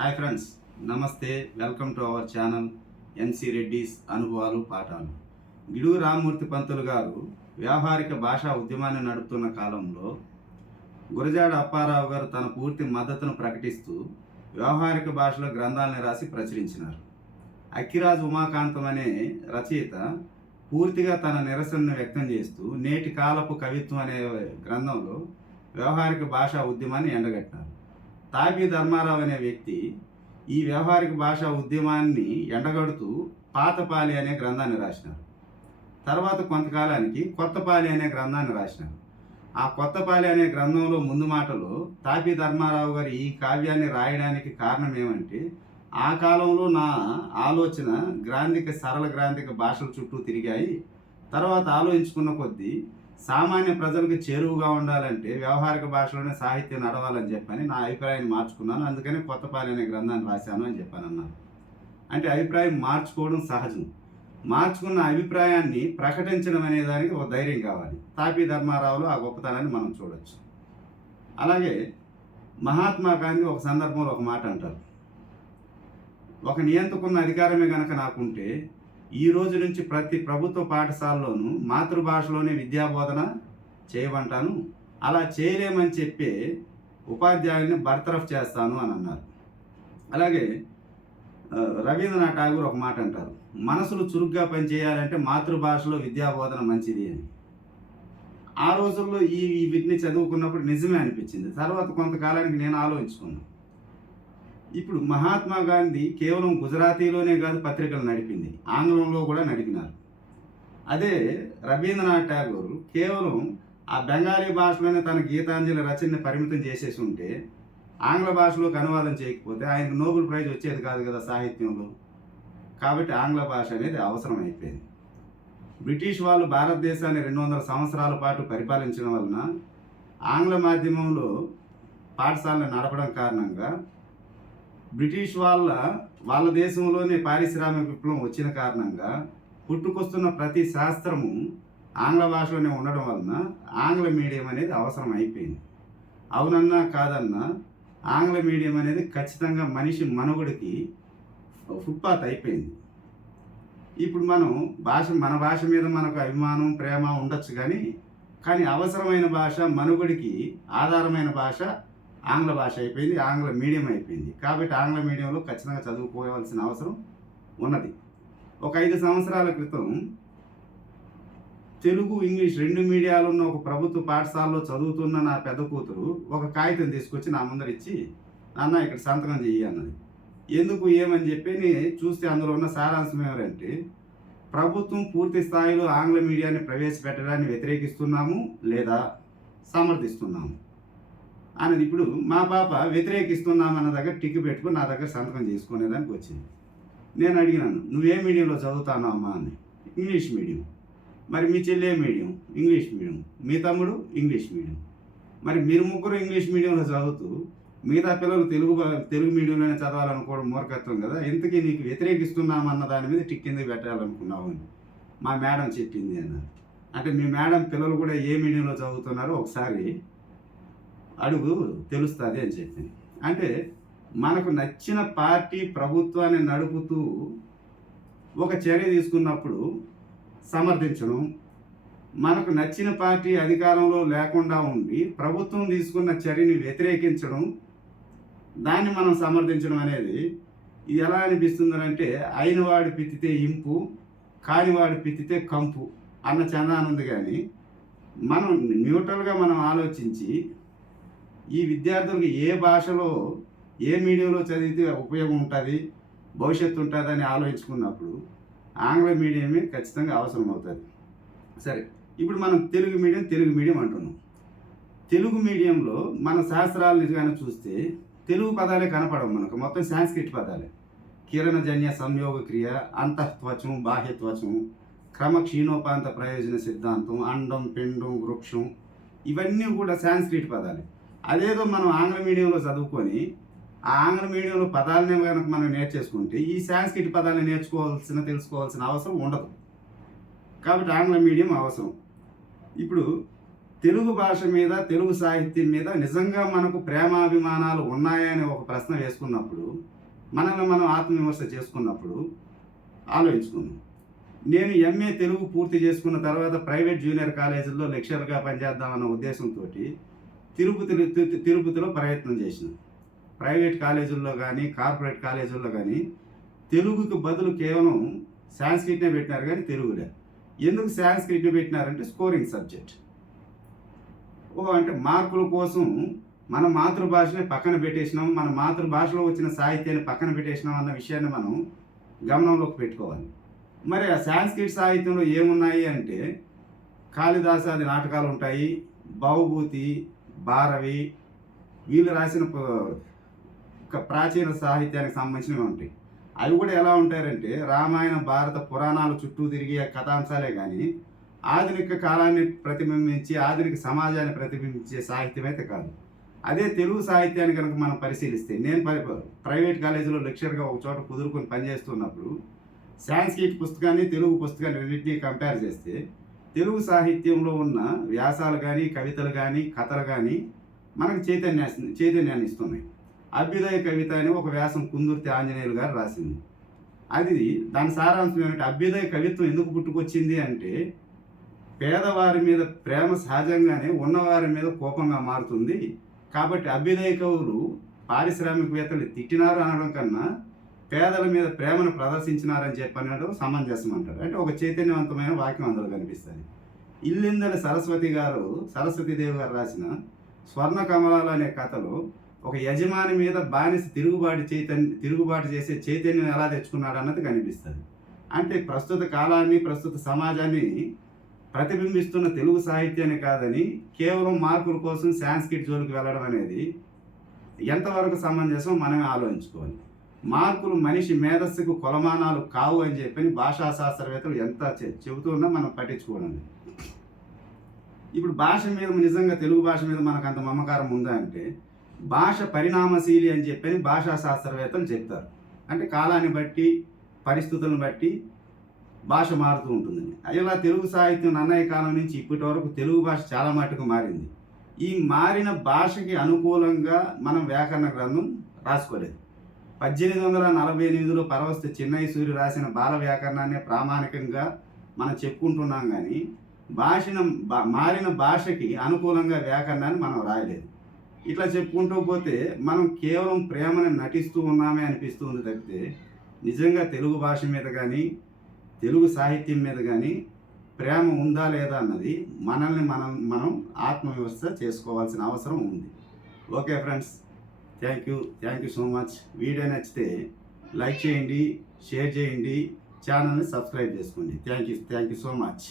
Hi friends నమస్తే welcome to our channel N C Reddy's అనుభవాలు పాఠాలు. గిడుగు రామ్మూర్తి పంతులు గారు వ్యావహారిక భాషా ఉద్యమాన్ని నడుపుతున్న కాలంలో గురజాడ అప్పారావు గారు తన పూర్తి మద్దతును ప్రకటిస్తూ వ్యవహారిక భాషలో గ్రంథాలను రాసి ప్రచురించినారు. అక్కిరాజ్ ఉమాకాంతం అనే రచయిత పూర్తిగా తన నిరసనను వ్యక్తం చేస్తూ నేటి కాలపు కవిత్వం అనే గ్రంథంలో వ్యవహారిక భాషా ఉద్యమాన్ని ఎండగట్టారు తాపీ ధర్మారావు అనే వ్యక్తి ఈ వ్యవహారిక భాషా ఉద్యమాన్ని ఎండగడుతూ పాతపాలి అనే గ్రంథాన్ని రాసినారు. తర్వాత కొంతకాలానికి కొత్తపాలి అనే గ్రంథాన్ని రాసినారు. ఆ కొత్తపాలి అనే గ్రంథంలో ముందు మాటలో తాపీ ధర్మారావు గారు ఈ కావ్యాన్ని రాయడానికి కారణం ఏమంటే ఆ కాలంలో నా ఆలోచన గ్రాంధిక సరళ గ్రాంధిక భాషల చుట్టూ తిరిగాయి. తర్వాత ఆలోచించుకున్న కొద్దీ సామాన్య ప్రజలకు చేరువుగా ఉండాలంటే వ్యవహారిక భాషలోనే సాహిత్యం నడవాలని చెప్పని నా అభిప్రాయాన్ని మార్చుకున్నాను. అందుకని కొత్తపాలి అనే గ్రంథాన్ని రాశాను అని చెప్పాను అన్నారు అంటే అభిప్రాయం మార్చుకోవడం సహజం. మార్చుకున్న అభిప్రాయాన్ని ప్రకటించడం అనే దానికి ఒక ధైర్యం కావాలి. తాపీ ధర్మారావులు ఆ గొప్పతనాన్ని మనం చూడొచ్చు. అలాగే మహాత్మా గాంధీ ఒక సందర్భంలో ఒక మాట అంటారు. ఒక నియంత్రకున్న అధికారమే కనుక నాకుంటే ఈ రోజు నుంచి ప్రతి ప్రభుత్వ పాఠశాలలోనూ మాతృభాషలోనే విద్యాబోధన చేయమంటాను. అలా చేయలేమని చెప్పే ఉపాధ్యాయుల్ని బర్తరఫ్ చేస్తాను అని అన్నారు. అలాగే రవీంద్రనాథ్ ఠాగూర్ ఒక మాట అంటారు. మనసులు చురుగ్గా పనిచేయాలంటే మాతృభాషలో విద్యాబోధన మంచిది అని. ఆ రోజుల్లో ఈ ఈ వీటిని చదువుకున్నప్పుడు నిజమే అనిపించింది. తర్వాత కొంతకాలానికి నేను ఆలోచించుకున్నాను. ఇప్పుడు మహాత్మా గాంధీ కేవలం గుజరాతీలోనే కాదు పత్రికలు నడిపింది. ఆంగ్లంలో కూడా నడిపినారు. అదే రవీంద్రనాథ్ ఠాగూర్ కేవలం ఆ బెంగాలీ భాషలోనే తన గీతాంజలి రచనని పరిమితం చేసేసి ఉంటే ఆంగ్ల భాషలోకి అనువాదం చేయకపోతే ఆయనకు నోబెల్ ప్రైజ్ వచ్చేది కాదు కదా సాహిత్యంలో. కాబట్టి ఆంగ్ల భాష అనేది అవసరం అయిపోయింది. బ్రిటిష్ వాళ్ళు భారతదేశాన్ని రెండు వందల సంవత్సరాల పాటు పరిపాలించడం వలన ఆంగ్ల మాధ్యమంలో పాఠశాలను నడపడం కారణంగా బ్రిటిష్ వాళ్ళ వాళ్ళ దేశంలోనే పారిశ్రామిక విప్లవం వచ్చిన కారణంగా పుట్టుకొస్తున్న ప్రతి శాస్త్రము ఆంగ్ల భాషలోనే ఉండడం వలన ఆంగ్ల మీడియం అనేది అవసరం అయిపోయింది. అవునన్నా కాదన్నా ఆంగ్ల మీడియం అనేది ఖచ్చితంగా మనిషి మనుగడికి ఫుట్పాత్ అయిపోయింది. ఇప్పుడు మనం భాష మన భాష మీద మనకు అభిమానం ప్రేమ ఉండొచ్చు కానీ కానీ అవసరమైన భాష మనుగడికి ఆధారమైన భాష ఆంగ్ల భాష అయిపోయింది ఆంగ్ల మీడియం అయిపోయింది. కాబట్టి ఆంగ్ల మీడియంలో ఖచ్చితంగా చదువుకోవాల్సిన అవసరం ఉన్నది. ఒక ఐదు సంవత్సరాల క్రితం తెలుగు ఇంగ్లీష్ రెండు మీడియాలు ఉన్న ఒక ప్రభుత్వ పాఠశాలలో చదువుతున్న నా పెద్ద కూతురు ఒక కాగితం తీసుకొచ్చి నా ముందర ఇచ్చి నాన్న ఇక్కడ సంతకం చెయ్యి అన్నది. ఎందుకు ఏమని చెప్పి చూస్తే అందులో ఉన్న సారాంశం ఏమంటే ప్రభుత్వం పూర్తి స్థాయిలో ఆంగ్ల మీడియాన్ని ప్రవేశపెట్టడాన్ని వ్యతిరేకిస్తున్నాము లేదా సమర్థిస్తున్నాము. అన్నది ఇప్పుడు మా పాప వ్యతిరేకిస్తున్నామన్న దగ్గర టిక్ పెట్టుకుని నా దగ్గర సంతకం చేసుకునేదానికి వచ్చింది. నేను అడిగినాను నువ్వే మీడియంలో చదువుతావు అమ్మా? అని. English medium. మరి మీ చెల్లె మీడియం? English medium. మీ తమ్ముడు? English medium. మరి మీరు ముగ్గురు ఇంగ్లీష్ మీడియంలో చదువుతూ మిగతా పిల్లలు తెలుగు తెలుగు మీడియంలోనే చదవాలనుకోవడం మూర్ఖత్వం కదా ఎందుకీ నీకు వ్యతిరేకిస్తున్నామన్న దాని మీద టిక్ కింద పెట్టాలనుకున్నావు? అని. మా మేడం చెప్పింది అన్నారు. అంటే మీ మేడం పిల్లలు కూడా ఏ మీడియంలో చదువుతున్నారో ఒకసారి అడుగు తెలుస్తుంది అని చెప్పి. అంటే మనకు నచ్చిన పార్టీ ప్రభుత్వాన్ని నడుపుతూ ఒక చర్య తీసుకున్నప్పుడు సమర్థించడం మనకు నచ్చిన పార్టీ అధికారంలో లేకుండా ఉండి ప్రభుత్వం తీసుకున్న చర్యని వ్యతిరేకించడం దాన్ని మనం సమర్థించడం అనేది ఇది ఎలా అనిపిస్తుంది అంటే అయినవాడు పిత్తితే ఇంపు కానివాడు పిత్తితే కంపు అన్న చందానం ఉంది కానీ మనం న్యూట్రల్గా మనం ఆలోచించి ఈ విద్యార్థులకు ఏ భాషలో ఏ మీడియంలో చదివితే ఉపయోగం ఉంటుంది భవిష్యత్తు ఉంటుందని ఆలోచించుకున్నప్పుడు ఆంగ్ల మీడియమే ఖచ్చితంగా అవసరం అవుతుంది సరే ఇప్పుడు మనం తెలుగు మీడియం తెలుగు మీడియం అంటున్నాం. తెలుగు మీడియంలో మన శాస్త్రాలు నిజంగానే చూస్తే తెలుగు పదాలే కనపడవు మనకు మొత్తం సాంస్క్రిట్ పదాలే. కిరణజన్య సంయోగ క్రియ అంతఃత్వచం బాహ్యత్వచం క్రమ క్షీణోపాంత ప్రయోజన సిద్ధాంతం అండం పిండం వృక్షం ఇవన్నీ కూడా సాంస్క్రిట్ పదాలే. అదేదో మనం ఆంగ్ల మీడియంలో చదువుకొని ఆ ఆంగ్ల మీడియంలో పదాలనే కనుక మనం నేర్చేసుకుంటే ఈ సాంస్క్రిట్ పదాలను నేర్చుకోవాల్సిన తెలుసుకోవాల్సిన అవసరం ఉండదు. కాబట్టి ఆంగ్ల మీడియం అవసరం. ఇప్పుడు తెలుగు భాష మీద తెలుగు సాహిత్యం మీద నిజంగా మనకు ప్రేమాభిమానాలు ఉన్నాయని ఒక ప్రశ్న వేసుకున్నప్పుడు మనల్ని మనం ఆత్మవిమర్శ చేసుకున్నప్పుడు ఆలోచించుకున్నాం నేను ఎంఏ తెలుగు పూర్తి చేసుకున్న తర్వాత ప్రైవేట్ జూనియర్ కాలేజీల్లో లెక్చర్గా పనిచేద్దామన్న ఉద్దేశంతో తిరుపతి తిరుపతిలో ప్రయత్నం చేసినాం ప్రైవేట్ కాలేజీల్లో కానీ కార్పొరేట్ కాలేజీల్లో కానీ తెలుగుకి బదులు కేవలం సాంస్క్రిట్నే పెట్టినారు కానీ తెలుగులే ఎందుకు సాంస్క్రిట్ని పెట్టినారంటే స్కోరింగ్ సబ్జెక్ట్. ఓ అంటే మార్కుల కోసం మన మాతృభాషని పక్కన పెట్టేసినాం మన మాతృభాషలో వచ్చిన సాహిత్యాన్ని పక్కన పెట్టేసినాం అన్న విషయాన్ని మనం గమనంలోకి పెట్టుకోవాలి. మరి ఆ సాంస్క్రిట్ సాహిత్యంలో ఏమున్నాయి అంటే కాళిదాసాది నాటకాలు ఉంటాయి భావభూతి భారవి వీళ్ళు రాసిన ఒక ప్రాచీన సాహిత్యానికి సంబంధించినవి ఉంటాయి అవి కూడా ఎలా ఉంటాయంటే రామాయణ భారత పురాణాల చుట్టూ తిరిగే కథాంశాలే కానీ ఆధునిక కాలాన్ని ప్రతిబింబించి ఆధునిక సమాజాన్ని ప్రతిబింబించే సాహిత్యం అయితే కాదు. అదే తెలుగు సాహిత్యాన్ని కనుక మనం పరిశీలిస్తే నేను పరి- ప్రైవేట్ కాలేజీలో లెక్చర్గా ఒక చోట కుదురుకొని పనిచేస్తున్నప్పుడు సాంస్క్రిట్ పుస్తకాన్ని తెలుగు పుస్తకాన్ని రెండింటినీ కంపేర్ చేస్తే తెలుగు సాహిత్యంలో ఉన్న వ్యాసాలు కానీ కవితలు కానీ కథలు కానీ మనకు చైతన్య చైతన్యాన్ని ఇస్తున్నాయి. అభ్యుదయ కవిత అని ఒక వ్యాసం కుందుర్తి ఆంజనేయులు గారు రాసింది. అది దాని సారాంశం ఏమిటి అభ్యుదయ కవిత్వం ఎందుకు పుట్టుకొచ్చింది అంటే పేదవారి మీద ప్రేమ సహజంగానే ఉన్నవారి మీద కోపంగా మారుతుంది. కాబట్టి అభ్యుదయ కవులు పారిశ్రామికవేత్తలు తిట్టినారు అనడం కన్నా పేదల మీద ప్రేమను ప్రదర్శించినారని చెప్పి అనడం సమంజసం అంటారు అంటే ఒక చైతన్యవంతమైన వాక్యం అందులో కనిపిస్తుంది. ఇల్లిందల సరస్వతి గారు సరస్వతీదేవి గారు రాసిన స్వర్ణ కమలాలు అనే కథలో ఒక యజమాని మీద బానిస తిరుగుబాటు చైతన్య తిరుగుబాటు చేసే చైతన్యం ఎలా తెచ్చుకున్నాడు అన్నది కనిపిస్తుంది. అంటే ప్రస్తుత కాలాన్ని ప్రస్తుత సమాజాన్ని ప్రతిబింబిస్తున్న తెలుగు సాహిత్యాన్ని కాదని కేవలం మార్కుల కోసం సాంస్క్రిట్ జోలికి వెళ్ళడం అనేది ఎంతవరకు సమంజసం మనమే ఆలోచించుకోవాలి. మార్కులు మనిషి మేధస్సుకు కొలమానాలు కావు అని చెప్పని భాషా శాస్త్రవేత్తలు ఎంత చెబుతున్నా మనం పట్టించుకోవడండి ఇప్పుడు భాష మీద నిజంగా తెలుగు భాష మీద మనకు అంత మమకారం ఉందా అంటే భాష పరిణామశీలి అని చెప్పని భాషా శాస్త్రవేత్తలు చెప్తారు. అంటే కాలాన్ని బట్టి పరిస్థితులను బట్టి భాష మారుతూ ఉంటుందని ఇలా తెలుగు సాహిత్యం నన్నయ్య కాలం నుంచి ఇప్పటి వరకు తెలుగు భాష చాలా మటుకు మారింది. ఈ మారిన భాషకి అనుకూలంగా మనం వ్యాకరణ గ్రంథం రాసుకోలేదు. పద్దెనిమిది వందల నలభై ఎనిమిదిలో పరవస్తు చిన్నయ్య సూర్యు రాసిన బాల వ్యాకరణాన్ని ప్రామాణికంగా మనం చెప్పుకుంటున్నాం కానీ భాషను బా- మారిన భాషకి అనుకూలంగా వ్యాకరణాన్ని మనం రాయలేదు. ఇట్లా చెప్పుకుంటూ పోతే మనం కేవలం ప్రేమను నటిస్తూ ఉన్నామే అనిపిస్తుంది తప్పితే నిజంగా తెలుగు భాష మీద కానీ తెలుగు సాహిత్యం మీద కానీ ప్రేమ ఉందా లేదా అన్నది మనల్ని మనం మనం ఆత్మవ్యవస్థ చేసుకోవాల్సిన అవసరం ఉంది. Okay friends. Thank you thank you so much video నచ్చితే లైక్ చేయండి షేర్ చేయండి. ఛానల్ని సబ్స్క్రైబ్ చేసుకోండి. Thank you thank you so much